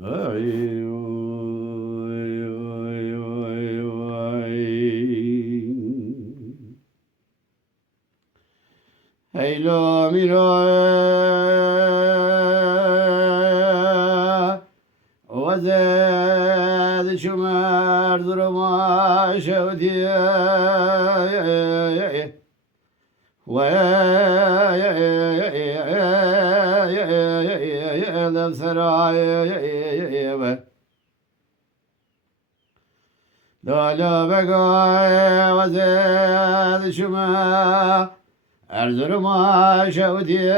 Hey lo miro وزاد شمار ظلما شودي و لا بقى وزاد شمار Erzurum'a şevdiye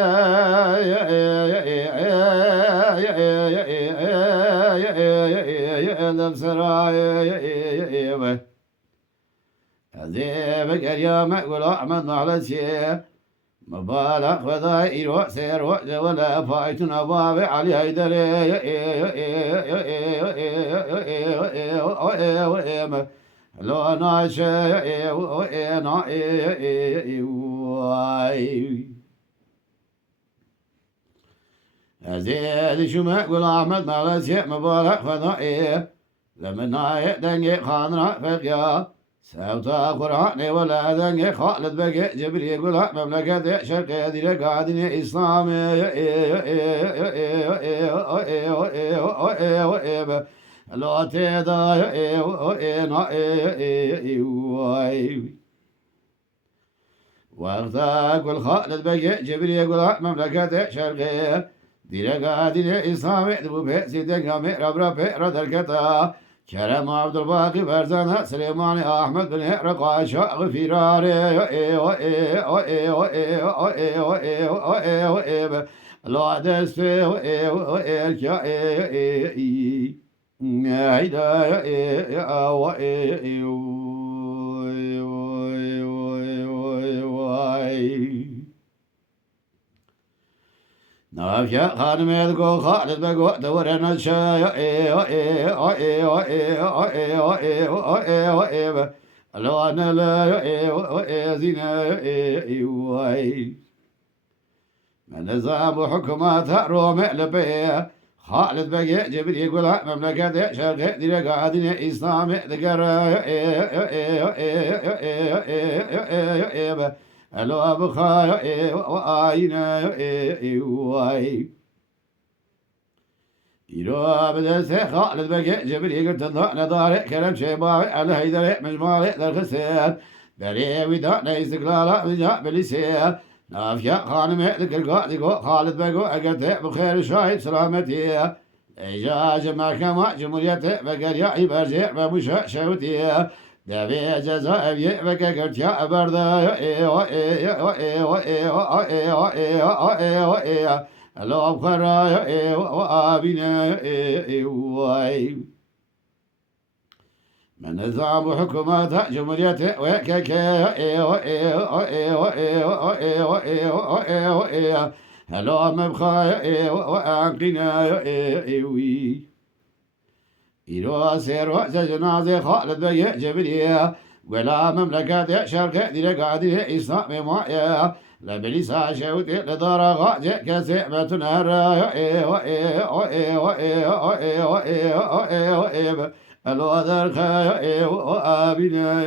Edem sarayı Azebe geriyame Gül Ahmet Nahlesi Mübalak ve dair ve seyir ve zevele Faytun ababi Ali Haydari Lo naşe Azid şume Gül Ahmet Nahlesi Mübalak ve dair Lemin nayet dengi kanra fekya Sevta Kur'an-ı vela dengi Halid Beki Cibri Gula memleketi şerkiye dile gadini İslami Lo teda Vaqta Gul Halid Beki Cibri Gula memleketi şerkiye dile gadini İslami bu pesi dengami rabra pera derketa Kerem Abdülbaki Berzana Süleymani Ahmet bin Herqa Şahı Firari La deste erka Nafya hanım elgo Halid bego devren şaya Alo anela zina من نظام حكومات روم لبيه خالد بقي جبري يقول مملكة شرق دي قاعدين إسلام ذكر ألو أبخا وآينا يرو بدس خالد بقي جبري قلت نظاري كلام شيباوي على هيدري مجمالي درخسين بري ودانا استقلالا بجاء بلسين نافيا خانم ذكر قاعد خالد بقو أقرت بخير شاهد سلامتي إيجاج محكمة جمهورية بقر يا برزير بمشا شوتي دبي جزاء بقى قرت يا بردا لو أبخرا وآبنا من نظام حكومات جمهورية هلو مبخا وأنقنا إلو سير جنازة خالد بقي جبرية ولا مملكة شركة دي قاعدة إسلام معايا لبليسا شوتي لدرجة كسيبة نار الوذر خير وآبنا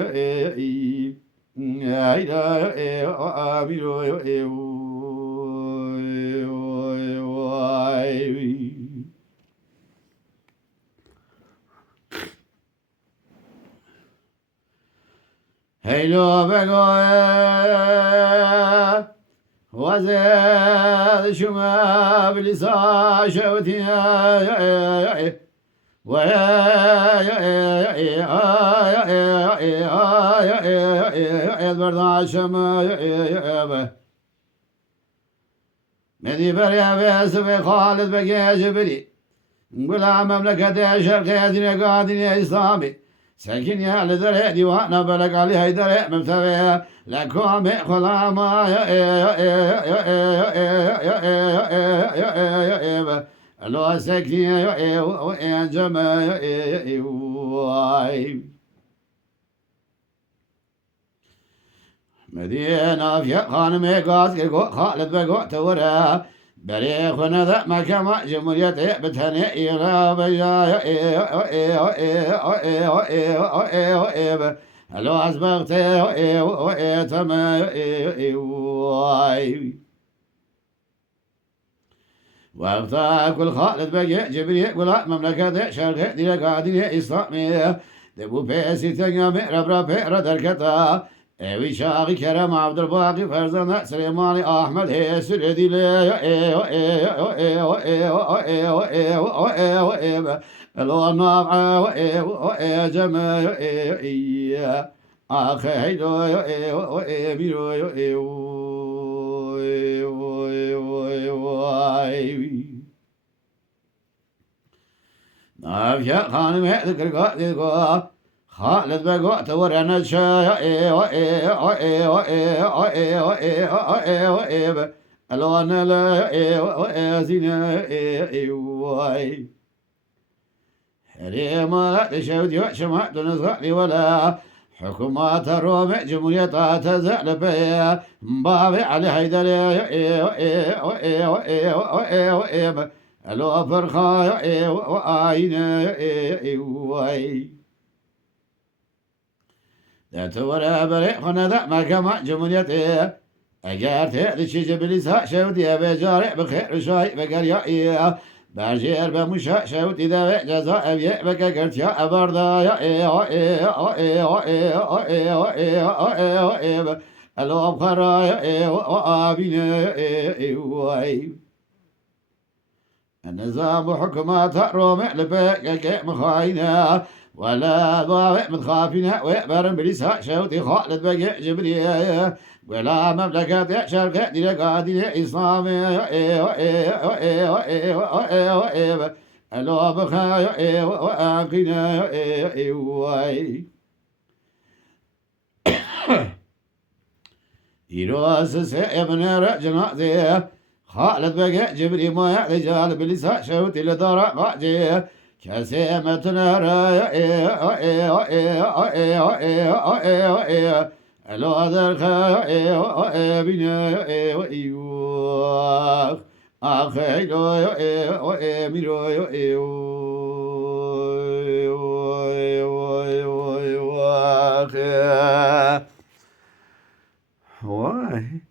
هيلو بقى وزاد شما بلسا شوتي مدي بريا بيس خالد بقي جبري نقول مملكة شرقية دين قادين إسلامي ساكن يا لذر ديوانا بلق علي هيدر ممتوي لكم خلاما لو ساكن يا جماعة مدينة في خانم قاز خالد بقو تورا بريخ ذا ما كما جمهورية بتهنئ إلى بيا لو أسبقت تما وقتها كل خالد بقى جبريل قلا مملكة شرق دي قاعدين إسلامية دبو بيسي تنيا رب دركتا وی شاقی کرم عبدالباقی فرزند سلیمانی احمد سردی الو نافع جمع آخی نافع خانم ذكر قاتل خالد بقوت ورنا الشاي الوان لا زينة حريم لا تشود يشمع تنزغني ولا حكومات الروم جمهورية تزعل بيا مبابي علي هيدر الو فرخا وآين ذات ورا بريء خنا ذا ما كما جمهوريته أجارت هذا جبليس ها شودي بجارع بخير شاي بقريا برجير بمشا شودي ذا جزاء بيا بقرت يا أبردا يا الأبخرا وآبينا النظام حكومات روم لبيك مخاينة ولا ضاوع متخافينها ويقبر بليسها شوتي خالد بقى جبرية ولا مملكة شرق دي قادية إسلامي الو بخايا وآقنا يروس سيبنا رجنا خالد بقى جبري ما رجال بلسا شوتي لدرا قاجي كسيمة نار الو ذرخا بنا أخي Why?